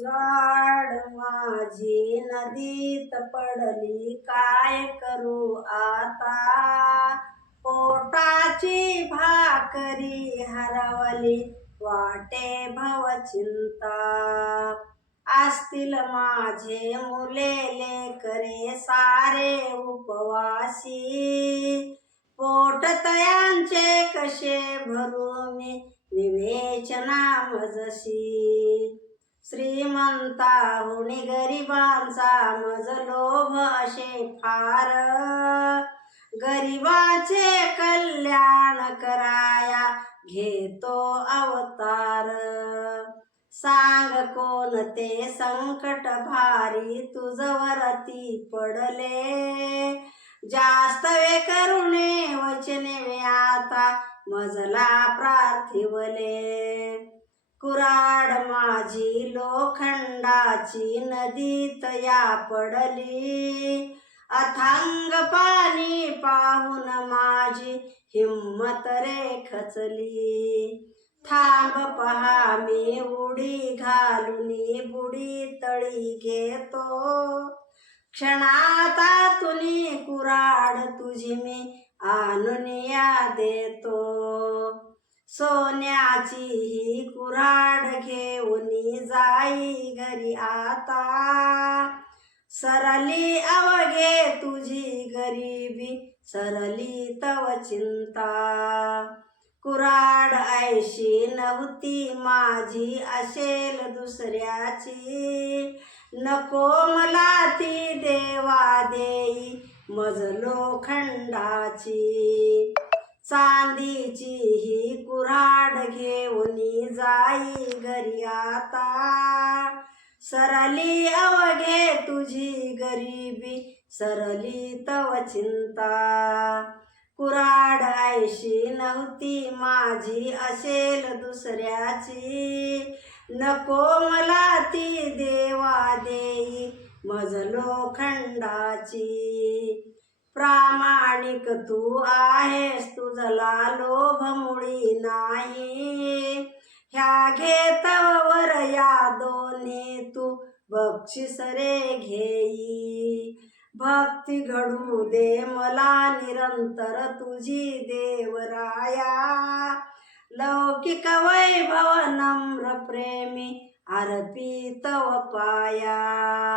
लाड माझी नदीत पडली काय करू आता? पोटाची भाकरी हरवली वाटे भवचिंता असतील माझे मुले लेकरे सारे उपवासी. पोट तयांचे कसे भरू मी? विवेचना मजशी. श्रीमंता श्रीमंताहुनी गरिबांचा मज लोभ असे फार. गरिबाचे कल्याण कराया घेतो अवतार. सांग कोणते संकट भारी तुझवरती पडले. जास्त वे करुणे वचने वे आता मजला प्रार्थिवले. कुराड माझी लोखंडाची नदीत या पडली अथांग पाणी पाहून माझी हिम्मत रे खचली. थांब पहा मी उडी घालून बुडी तळी घेतो. क्षणाता तुनी कुराड तुझी मी आणून या देतो. सोन्याची ही कुराड घेऊन जाई घरी आता. सरली अवघे तुझी गरिबी सरली तव चिंता. कुराड ऐशी नव्हती माझी असेल दुसऱ्याची. नको मला ती देवा देई मज लोखंडाची चांदीची घेऊन जाई घरी आता. सरली अवघे तुझी गरिबी सरली तव चिंता. कुराड आयशी नव्हती माझी असेल दुसऱ्याची. नको मला ती देवा देई मजलो खंडाची. प्रामाणिक तू आहेस तुझला लोभ मुळी नाही. ह्या घेतवर या दोन्ही तू बक्षीस रे घेई. भक्ती घडू दे मला निरंतर तुझी देवराया. लौकिक वैभव नम्र प्रेमी अर्पित पाया.